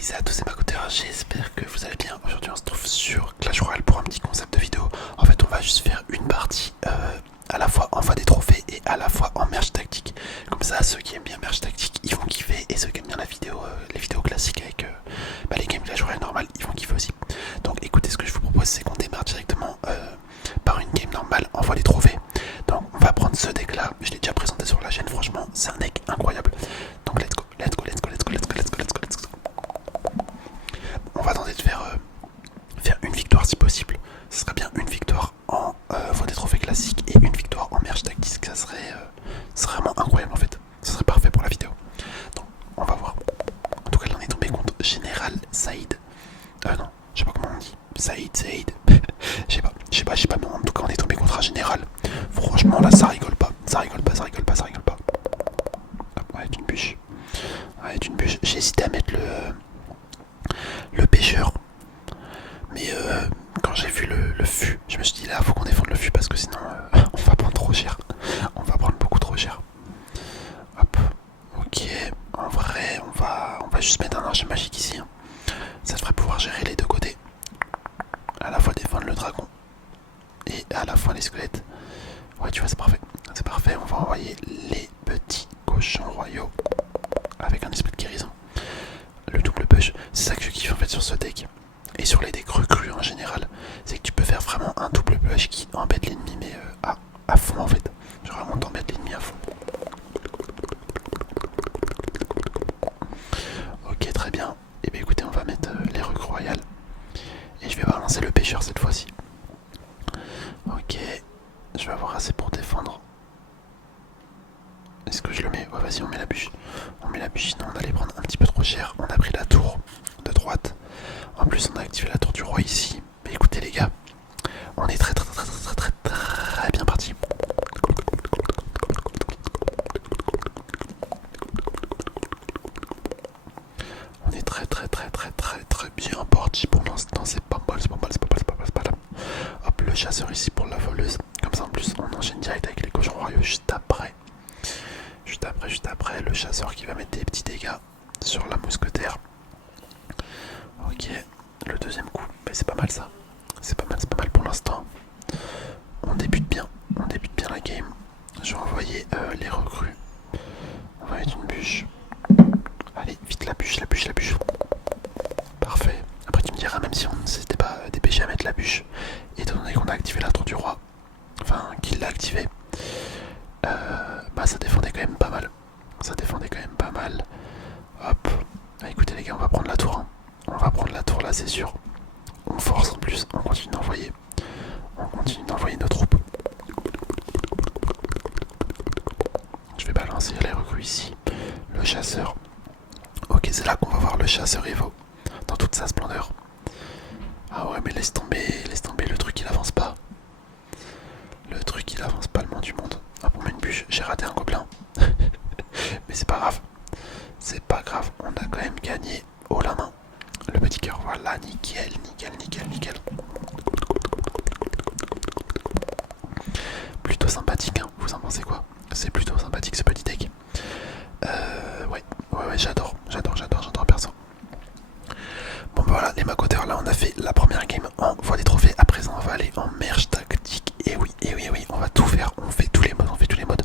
Salut à tous et Macoteur, j'espère que vous allez bien. Aujourd'hui on se trouve sur Clash Royale pour un petit concept de vidéo. En fait on va juste faire une partie à la fois en voie des trophées et à la fois en merge tactique. Comme ça ceux qui aiment bien merge tactique ils vont kiffer, et ceux qui aiment bien la vidéo, les vidéos classiques avec les games Clash Royale normales ils vont kiffer aussi. Donc écoutez, ce que je vous propose c'est qu'on démarre directement par une game normale en voie des trophées. Donc on va prendre ce deck là, je l'ai déjà présenté sur la chaîne, franchement c'est un deck incroyable. Donc let's go, let's go, let's go, let's go, let's go, let's go, let's go, let's go. On va tenter de faire une victoire si possible. Ce serait bien une victoire en voie des trophées classiques et une victoire en merge tactique. Ça serait vraiment incroyable en fait. Ce serait parfait pour la vidéo. Donc on va voir. En tout cas là on est tombé contre Général Saïd. Non, je sais pas comment on dit. Saïd. Je sais pas, mais en tout cas on est tombé contre un général. Franchement là ça rigole pas. Ça rigole pas. Hop, avec une bûche. Avec une bûche. J'ai hésité à mettre le pêcheur, mais quand j'ai vu le fût, je me suis dit là faut qu'on défende le fût parce que sinon on va prendre trop cher. On va prendre beaucoup trop cher. Hop, ok, en vrai on va juste mettre un archer magique ici, hein. Ça devrait pouvoir gérer les deux côtés. À la fois défendre le dragon et à la fois les squelettes. Ouais tu vois c'est parfait. C'est parfait, on va envoyer les petits cochons royaux avec un esprit de guérison. Le double push, c'est ça que je kiffe en fait sur ce deck. Et sur les decks recrues en général, c'est que tu peux faire vraiment un double push qui embête l'ennemi, mais à fond en fait. Genre vraiment t'embête l'ennemi à fond. Ok, très bien. Et bien écoutez, on va mettre les recrues royales. Et je vais balancer le pêcheur cette fois-ci. Ok, je vais avoir assez pour défendre. Est-ce que je le mets? Ouais, vas-y, on met la bûche. On met la bûche, sinon on allait prendre un petit peu trop cher. On a pris la tour de droite. En plus, on a activé la tour du roi ici. Mais écoutez, les gars, on est très bien parti. On est très bien parti pour l'instant. C'est pas mal. Hop, le chasseur ici pour la voleuse. Comme ça, en plus, on enchaîne direct avec les cochons royaux juste après. Juste après, le chasseur qui va mettre des petits dégâts sur la mousquetaire. Ok, le deuxième coup, ben, c'est pas mal ça. C'est pas mal pour l'instant. On débute bien la game. Je vais envoyer les recrues. On va mettre une bûche. Allez, vite la bûche. Parfait. Après tu me diras, même si on ne s'était pas dépêché à mettre la bûche, étant donné qu'on a activé la tour du roi, enfin qu'il l'a activé, bah ça défendait quand même pas mal. Hop. Ah, écoutez les gars, on va prendre la tour, hein. On va prendre la tour là, c'est sûr. On force en plus, on continue d'envoyer nos troupes. Je vais balancer les recrues ici. Le chasseur. Ok, c'est là qu'on va voir le chasseur Evo dans toute sa splendeur. Ah ouais, mais laisse tomber, le truc il avance pas. Le moins du monde. Hop, on met une bûche, j'ai raté un gobelin. Mais c'est pas grave. On a quand même gagné haut la main. Le petit cœur, voilà, nickel. Plutôt sympathique, hein. Vous en pensez quoi? C'est plutôt sympathique ce petit deck. Ouais, j'adore perso. Bon bah voilà les macoteurs, là on a fait la première game en voie des trophées. À présent on va aller en merge tactique. Et oui, on va tout faire, on fait tous les modes.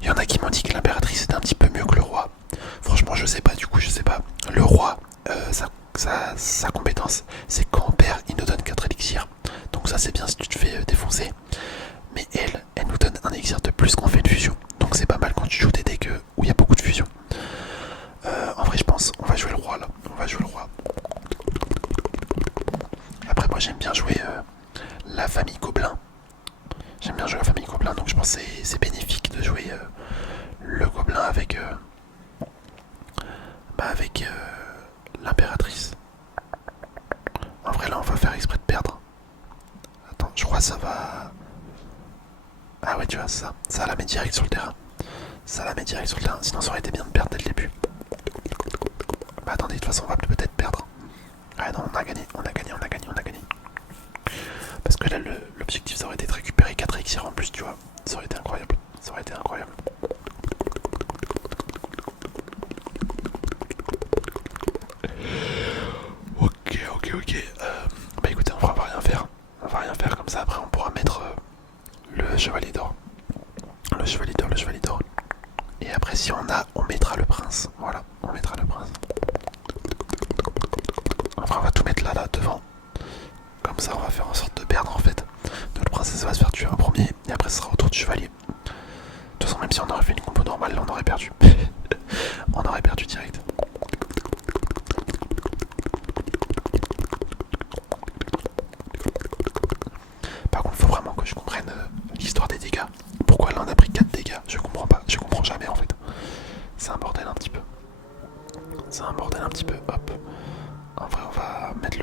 Il y en a qui m'ont dit que l'impératrice était un petit peu mieux que le roi. Franchement je sais pas. Le roi, sa compétence c'est quand on perd il nous donne 4 élixirs. Donc ça c'est bien si tu te fais défoncer. Mais elle nous donne un élixir de plus quand on fait une fusion. Donc c'est pas mal quand tu joues des decks où il y a beaucoup de fusion. En vrai je pense on va jouer le roi là. Après moi j'aime bien jouer la famille Gobelin. Donc je pense que c'est bénéfique de jouer le gobelin avec l'impératrice. En vrai là on va faire exprès de perdre. Attends, je crois que ça va. Ah ouais tu vois ça la met direct sur le terrain. Sinon ça aurait été bien de perdre dès le début. Bah attendez, de toute façon on va peut-être perdre. Ah non, on a gagné. Parce que là l'objectif ça aurait été de récupérer 4 élixirs en plus, tu vois. Ça aurait été incroyable.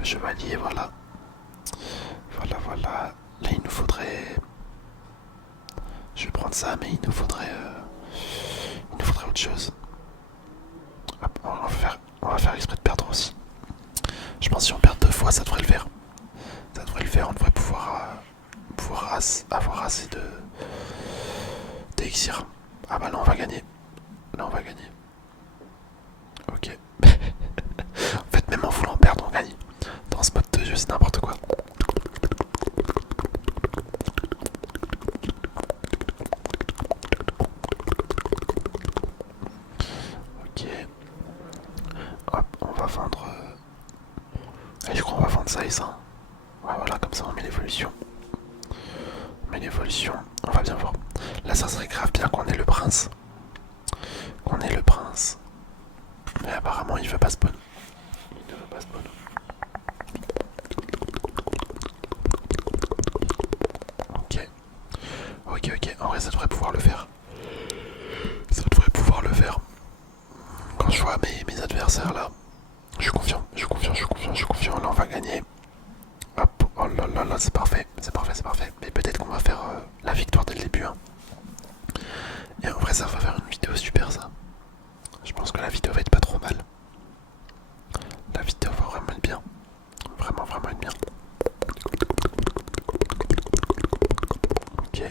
le chevalier, voilà. Voilà. Là, il nous faudrait... Je vais prendre ça, mais il nous faudrait autre chose. Hop, on va faire exprès de perdre aussi. Je pense que si on perd 2 fois, ça devrait le faire. Ça devrait le faire, on devrait pouvoir avoir assez d'élixir. Ah bah là, on va gagner. Là, on va gagner. Ok. En fait, même en voulant perdre, on gagne. Dans ce mode de jeu, c'est n'importe quoi. Ok. Hop, on va vendre... Allez, je crois qu'on va vendre ça et ça. Ouais, voilà, comme ça on met l'évolution. On met l'évolution, on va bien voir. Là, ça serait grave bien qu'on ait le prince. Mais apparemment, il veut pas spawn. Il ne veut pas spawn. Ok. En vrai, ça devrait pouvoir le faire. Quand je vois mes adversaires là, je suis confiant. Là, on va gagner. Hop, oh là, c'est parfait. Mais peut-être qu'on va faire la victoire dès le début. Hein. Et en vrai, ça va faire une vidéo super, ça. Je pense que la vidéo va être pas trop mal. La vidéo va vraiment être bien. Vraiment être bien. Ok.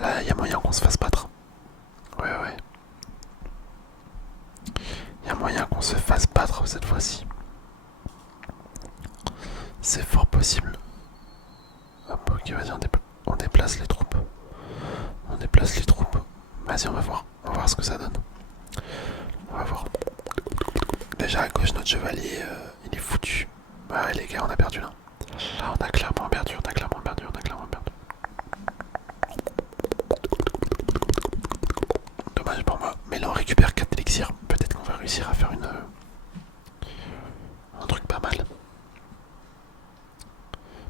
Là, il y a moyen qu'on se fasse battre. Ouais. Il y a moyen qu'on se fasse battre cette fois-ci. C'est fort possible. Hop, ok, vas-y, on déplace les troupes. Vas-y, on va voir ce que ça donne. On va voir. Déjà à gauche, notre chevalier, il est foutu. Ouais, les gars, on a perdu là. Là, on a clairement perdu. Dommage pour moi. Mais là, on récupère 4 élixirs. Peut-être qu'on va réussir à faire un truc pas mal.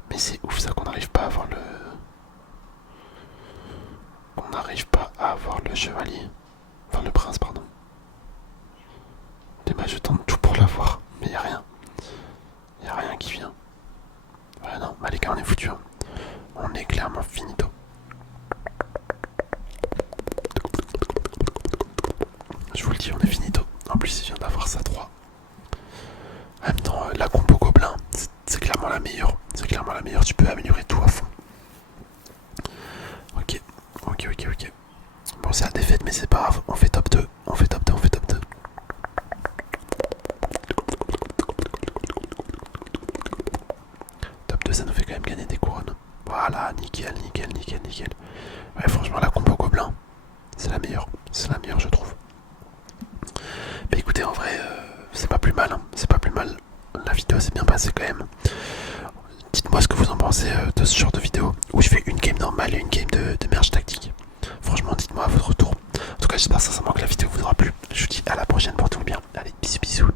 Mais c'est ouf ça qu'on n'arrive pas à avoir le... chevalier. Enfin, le prince, pardon. Dommage, je tente tout pour l'avoir. Mais y a rien. Y a rien qui vient. Ouais, non, bah les gars, on est foutus. Hein. On est clairement finito. Je vous le dis, on est finito. En plus, il vient d'avoir ça 3. En même temps, la combo gobelin, c'est clairement la meilleure. Tu peux améliorer tout à fond. Ok. Bon, c'est la défaite, mais c'est pas grave. On fait top 2. Top 2, ça nous fait quand même gagner des couronnes. Voilà, nickel. Ouais, franchement, la combo gobelin, c'est la meilleure, je trouve. Mais écoutez, en vrai, c'est pas plus mal. La vidéo s'est bien passée quand même. Dites-moi ce que vous en pensez de ce genre de vidéo où je fais une game normale et une game de merge tactique. Franchement, dites-moi à votre retour. En tout cas, j'espère sincèrement que la vidéo vous aura plu. Je vous dis à la prochaine pour tout le bien. Allez, bisous.